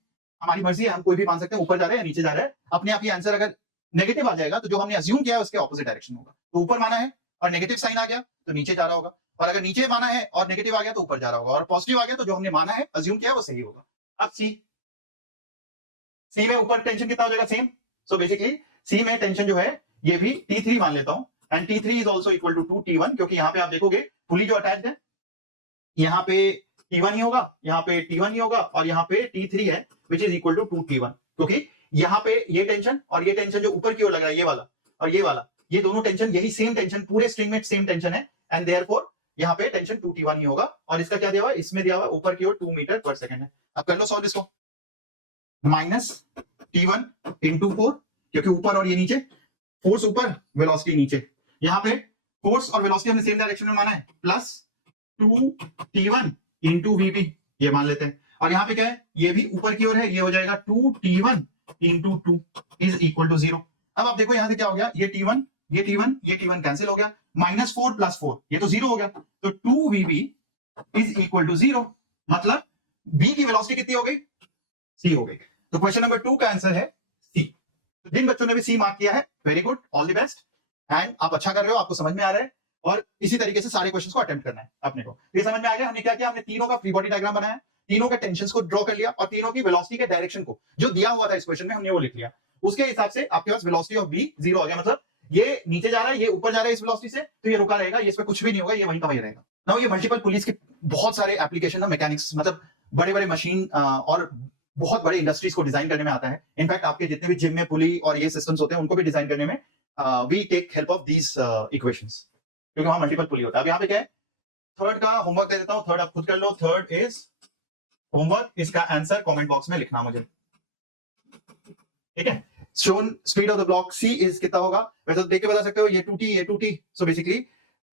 हमारी मर्जी है, हम कोई भी मान सकते हैं, ऊपर जा रहे हैं या नीचे जा रहे हैं। अपने आप ही आंसर अगर नेगेटिव आ जाएगा तो जो हमने अज्यूम किया है उसके ऑपोजिट डायरेक्शन होगा। तो ऊपर माना है और नेगेटिव साइन आ गया तो नीचे जा रहा होगा, और अगर नीचे माना है और नेगेटिव आ गया तो ऊपर जा रहा होगा, और पॉजिटिव आ गया तो जो हमने माना है, अज्यूम किया है, वो सही होगा। अब सी में ऊपर टेंशन कितना हो जाएगा, सेम। सो बेसिकली सी में टेंशन जो है ये भी T3 मान लेता हूं, and T3 is also equal to 2T1, क्योंकि यहाँ पे आप देखोगे पुली जो अटैच्ड है, यहाँ पे T1 ही होगा, यहाँ पे T1 ही होगा, और यहाँ पे T3 है which is equal to 2T1, क्योंकि यहाँ पे ये टेंशन और ये टेंशन जो ऊपर की ओर लग रहा है, ये वाला और ये वाला, ये दोनों टेंशन यही सेम टेंशन, पूरे स्ट्रिंग में सेम टेंशन है, एंड देयरफॉर यहाँ पे टेंशन 2T1 ही होगा। और इसका क्या दिया हुआ है, इसमें दिया हुआ है ऊपर की ओर 2 मीटर पर सेकेंड है। अब कर लो सॉल्व इसको, माइनस T1 इंटू 4, क्योंकि ऊपर और ये नीचे, फोर्स ऊपर वेलोसिटी नीचे, यहाँ पे फोर्स और वेलोसिटी हमने सेम डायरेक्शन में माना है, प्लस 2T1 इंटू VB, ये मान लेते हैं, और यहाँ पे क्या है, ये भी ऊपर की ओर है, ये हो जाएगा 2T1 into 2 is equal to 0। अब आप देखो यहाँ से क्या हो गया, ये T1 ये T1 ये T1 कैंसिल हो गया, -4 प्लस 4 ये तो 0 हो गया, तो 2VB इज इक्वल टू 0, मतलब B की वेलोसिटी कितनी हो गई, C हो गई। तो क्वेश्चन नंबर 2 का आंसर है C। तो जिन बच्चों ने भी C मार्क किया है, very good, all the best, and आप अच्छा कर रहे हो, आपको समझ में आ रहा है, और इसी तरीके से सारे क्वेश्चंस को अटेम्प्ट करना है अपने को। ये समझ में आ गया, हमने क्या किया, हमने तीनों का फ्री बॉडी डायग्राम बनाया, तीनों के टेंशंस को ड्रॉ कर लिया, और तीनों की वेलोसिटी के डायरेक्शन को जो दिया हुआ था इस क्वेश्चन में हमने वो लिख लिया। उसके हिसाब से आपके पास वेलोसिटी ऑफ B 0 आ गया, मतलब ये नीचे जा रहा है, ये ऊपर जा रहा है इस वेलोसिटी से, तो ये रुका रहेगा, ये इसमें कुछ भी नहीं होगा, ये वहीं का वहीं रहेगा। नाउ ये मल्टीपल पुलिस के बहुत सारे एप्लीकेशन है, मैकेनिक्स, मतलब बड़े बड़े मशीन और बहुत बड़े इंडस्ट्रीज को डिजाइन करने में आता है। इनफैक्ट आपके जितने भी जिम में पुली और ये सिस्टम्स होते हैं उनको भी डिजाइन करने में we take help of these equations, क्योंकि वहां मल्टीपल पुली होता है। अब यहाँ पे क्या है, थर्ड का होमवर्क दे देता हूं, थर्ड आप खुद कर लो, थर्ड इज होमवर्क, इसका आंसर कमेंट बॉक्स में लिखना मुझे, ठीक है। Shown speed of the block C is कितना होगा, वैसे तो देख के बता सकते हो, ये 2T ये 2T, so basically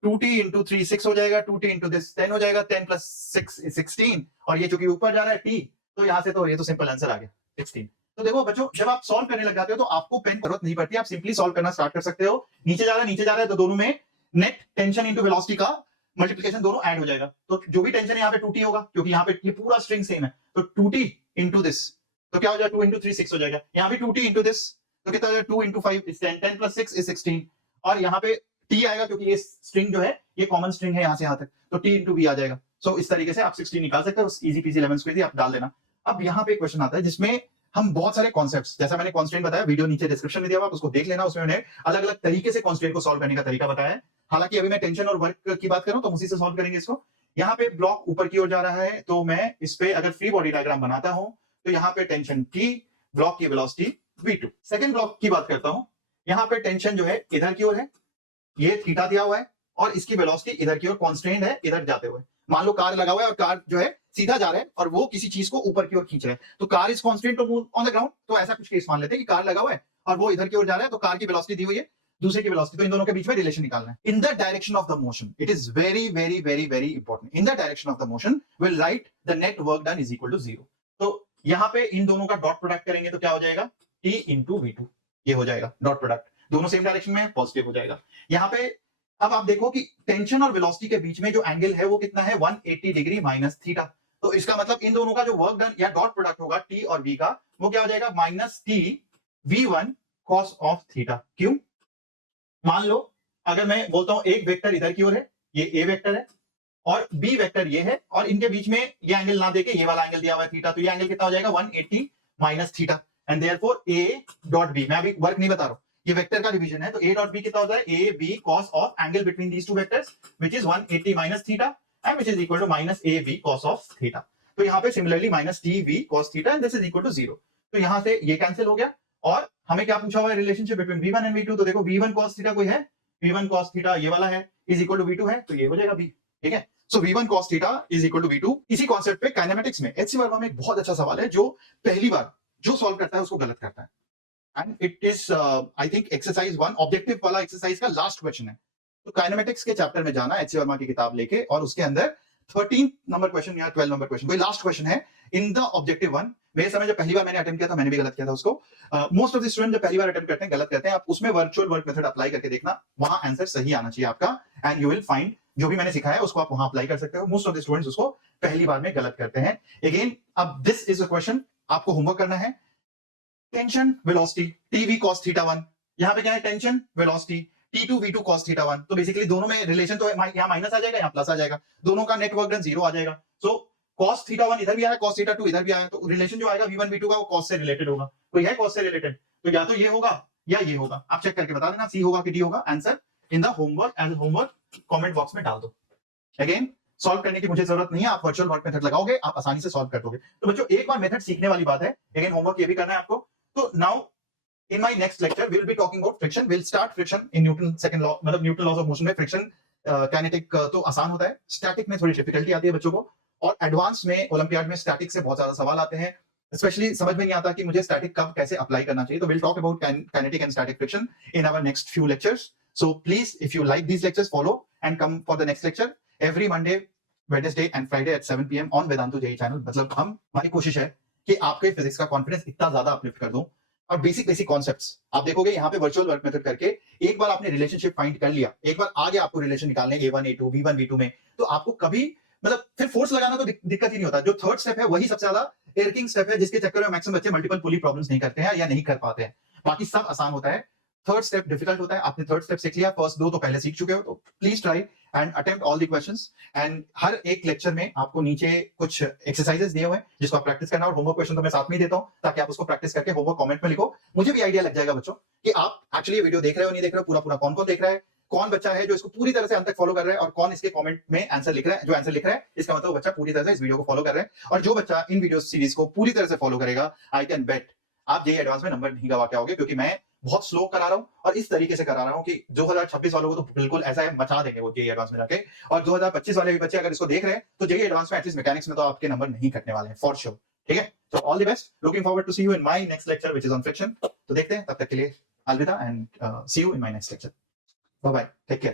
2T into 3 6 हो जाएगा, 2T इंटू दिस 10 हो जाएगा, 10 प्लस 6 is 16, और ये चूंकि ऊपर जा रहा है T, तो यहां से तो ये तो सिंपल आंसर आ गया 16। तो देखो बच्चों, जब आप सॉल्व करने लग जाते हो तो आपको पेन की जरूरत नहीं पड़ती, आप सिंपली सॉल्व करना स्टार्ट कर सकते हो। नीचे जा रहा है तो दोनों में नेट टेंशन इंटू वेलोसिटी का मल्टीप्लिकेशन दोनों ऐड हो जाएगा, तो जो भी टेंशन है यहाँ पे 2T होगा, क्योंकि यहाँ पे ये पूरा स्ट्रिंग सेम है, तो 2T इंटू दिस, तो क्या हो जाएगा, 2 इंटू 3 6 हो जाएगा, यहाँ पे 2T इंटू दिस, तो कितना हो जाएगा, 2 इंटू 5 इज 10, 10 प्लस 6 इज 16, और यहाँ पे T आएगा, क्योंकि ये स्ट्रिंग जो है ये कॉमन स्ट्रिंग है यहाँ से यहाँ तक, तो T इंटू V आ जाएगा। सो इस तरीके से आप 16 निकाल सकते हो, इजी पीजी 11 स्क्वायर आप डाल देना। अब यहाँ पे क्वेश्चन आता है जिसमें हम बहुत सारे कॉन्सेप्ट्स, जैसा मैंने कॉन्स्टेंट बताया, वीडियो नीचे डिस्क्रिप्शन में दिया हुआ, आप उसको देख लेना, उसमें मैंने अलग अलग तरीके से कॉन्स्टेंट को सॉल्व करने का तरीका बताया है। हालांकि अभी मैं टेंशन और वर्क की बात करूं तो उसी से सॉल्व करेंगे इसको। यहाँ पे ब्लॉक ऊपर की ओर जा रहा है, तो मैं इस पे अगर फ्री बॉडी डायग्राम बनाता हूं तो यहाँ पे टेंशन T, ब्लॉक की वेलोसिटी V2। सेकंड ब्लॉक की बात करता हूं, यहाँ पे टेंशन जो है इधर की ओर है, ये थीटा दिया हुआ है, और इसकी वेलोसिटी इधर की ओर कांस्टेंट है, इधर जाते हुए। मान लो कार लगा हुआ है और कार जो है सीधा जा रहा है और वो किसी चीज को ऊपर की ओर खींच रहा है, तो car is constant to move on the ground. तो ऐसा कुछ केस मान लेते हैं कि कार लगा हुआ है और वो इधर की ओर जा रहा है, तो कार की वेलोसिटी दी हुई है, दूसरे की वेलोसिटी, तो इन दोनों के बीच में रिलेशन निकालना है। In the direction of the motion, it is very very very very important, in the direction of the motion will write the net work done is equal to 0। तो यहाँ पे इन दोनों का डॉट प्रोडक्ट करेंगे तो क्या हो जाएगा, T इंटू V2, ये हो जाएगा डॉट प्रोडक्ट, दोनों सेम डायरेक्शन में पॉजिटिव हो जाएगा। यहाँ पे अब आप देखो कि टेंशन और वेलोसिटी के बीच में जो एंगल है वो कितना है, 180 डिग्री माइनस थीटा। तो इसका मतलब इन दोनों का जो वर्क डन या डॉट प्रोडक्ट होगा T और V का, वो क्या हो जाएगा, minus T V1 cos of theta. क्यों, मान लो अगर मैं बोलता हूं एक वेक्टर इधर की ओर है, ये A वेक्टर है, और B वेक्टर ये है, और इनके बीच में ये एंगल ना देके ये वाला एंगल दिया हुआ है थीटा, तो ये एंगल कितना हो जाएगा, 180 minus theta, and therefore A dot B, मैं अभी वर्क नहीं बता रहा हूं, ये वेक्टर का डिवीजन है, तो A डॉट B कितना होता है, A B cos of angle between these two vectors which is 180 minus theta and which is equal to minus A B cos of theta. तो यहाँ पे similarly minus T V cos theta and this is equal to 0। तो यहाँ से ये cancel हो गया और हमें क्या पूछा हुआ है relationship between v1 and v2। तो देखो v1 cos थीटा कोई है, v1 cos थीटा ये वाला है इज इक्वल टू v2 है, तो ये हो जाएगा v। ठीक है, so v1 cos theta is equal to v2। इसी कॉन्सेप्ट पे काइनेमेटिक्स में एचसी वर्मा में एक बहुत अच्छा सवाल है जो पहली बार जो सॉल्व करता है उसको गलत करता है, and it is I think exercise 1 objective वाला एक्सरसाइज का लास्ट क्वेश्चन है। तो काइनेमेटिक्स के चैप्टर में जाना एचसी वर्मा की किताब लेके और उसके अंदर 13 नंबर क्वेश्चन या 12 नंबर क्वेश्चन कोई लास्ट क्वेश्चन है इन द ऑब्जेक्टिव 1। मेरे समय जब पहली बार मैंने अटेम्प्ट किया था मैंने भी गलत किया था उसको। मोस्ट ऑफ द स्टूडेंट जब पहली बार अटेम्प्ट करते हैं गलत करते हैं, आप उसमें वर्चुअल वर्क मेथड अप्लाई करके देखना, वहां आंसर सही आना चाहिए आपका, एंड यू विल फाइंड जो भी मैंने सिखाया उसको आप वहां अप्लाई कर सकते हो। मोस्ट ऑफ द स्टूडेंट्स उसको पहली बार में गलत करते हैं। अगेन अब दिस इज अ क्वेश्चन आपको होमवर्क करना है, tension velocity TV cos theta 1, यहाँ पे क्या है tension velocity T2 V2 cos theta 1। तो बेसिकली दोनों में रिलेशन तो यहाँ माइनस आ जाएगा यहाँ प्लस आ जाएगा, दोनों का नेट वर्क डन 0 आ जाएगा। सो cos थीटा 1 इधर भी आया cos थीटा 2 इधर भी आया, तो रिलेशन जो आएगा v1 v2 का वो cos से रिलेटेड होगा। कोई है cos से रिलेटेड, तो या तो ये होगा या ये होगा, आप चेक करके बता देना सी होगा कि डी होगा। Answer in the homework as homework comment box में डाल दो। अगेन सॉल्व करने की मुझे जरूरत नहीं है, आप वर्चुअल वर्क मेथड लगाओगे आप आसानी से सॉल्व कर दोगे। तो बच्चों एक बार मेथड सीखने वाली बात है, अगेन होमवर्क ये भी करना है आपको। तो now in my next lecture we will be talking about friction, we'll start friction in Newton's second law, मतलब न्यूटन लॉज ऑफ मोशन में फ्रिक्शन काइनेटिक तो आसान होता है, स्टैटिक में थोड़ी डिफिकल्टी आती है बच्चों को, और एडवांस में ओलंपियाड में स्टैटिक से बहुत ज्यादा सवाल आते हैं, स्पेशली समझ में नहीं आता कि मुझे स्टैटिक कब कैसे अप्लाई करना चाहिए। तो we'll talk about kinetic and static friction in our next few lectures. So please if you like these lectures follow and come for the next lecture every Monday, Wednesday and Friday at 7 PM on Vedantu JEE channel। मतलब हमारी कोशिश है कि आपके physics का confidence इतना ज्यादा uplift कर दूं, और बेसिक बेसिक कॉन्सेप्ट्स आप देखोगे यहाँ पे वर्चुअल वर्क मेथड करके एक बार आपने रिलेशनशिप फाइंड कर लिया, एक बार आ गया आपको रिलेशन निकालने a1 a2 v1 v2 में, तो आपको कभी मतलब फिर फोर्स लगाना तो दिक्कत ही नहीं होता। जो थर्ड स्टेप है वही सबसे ज्यादा एरकिंग स्टेप है, जिसके चक्कर में मैक्सिमम बच्चे मल्टीपल पुली प्रॉब्लम्स नहीं करते हैं या नहीं कर पाते हैं, बाकी सब आसान होता है। थर्ड स्टेप डिफिकल्ट होता है, आपने थर्ड स्टेप सीख लिया, फर्स्ट दो तो पहले सीख चुके हो, तो please try and attempt all the questions. And हर एक लेक्चर में आपको नीचे कुछ एक्सरसाइजेस दिए हुए हैं जिसको आप प्रैक्टिस करना, और होमवर्क क्वेश्चन तो मैं साथ में ही देता हूं ताकि आप उसको प्रैक्टिस करके होमवर्क कमेंट में लिखो। मुझे भी आइडिया लग जाएगा बच्चों कि आप एक्चुअली ये वीडियो देख रहे हो नहीं देख रहे हो, पूरा पूरा कौन कौन देख रहा है, कौन बच्चा है जो इसको पूरी तरह से अंत तक फॉलो कर रहा है, और कौन इसके कमेंट में आंसर लिख रहा है। जो आंसर लिख रहा है इसका मतलब बच्चा पूरी तरह से इस वीडियो को फॉलो कर रहा है, और जो बच्चा इन वीडियो सीरीज को पूरी तरह से फॉलो करेगा आई कैन बेट आप जेईई एडवांस में नंबर नहीं गवा के आओगे, क्योंकि मैं बहुत स्लो करा रहा हूं और इस तरीके से करा रहा हूं कि 2026 वालों को तो बिल्कुल ऐसा है मचा देंगे वो जेईई एडवांस में जाके, और 2025 वाले भी बच्चे अगर इसको देख रहे हैं तो जेईई एडवांस में एटलीस्ट मैकेनिक्स में तो आपके नंबर नहीं कटने वाले हैं फॉर श्योर। ठीक है, तो all the best, looking forward to see you in my next lecture which is on friction. तो देखते हैं, तब तक के लिए अलविदा and see you in my next lecture. Bye bye, take care.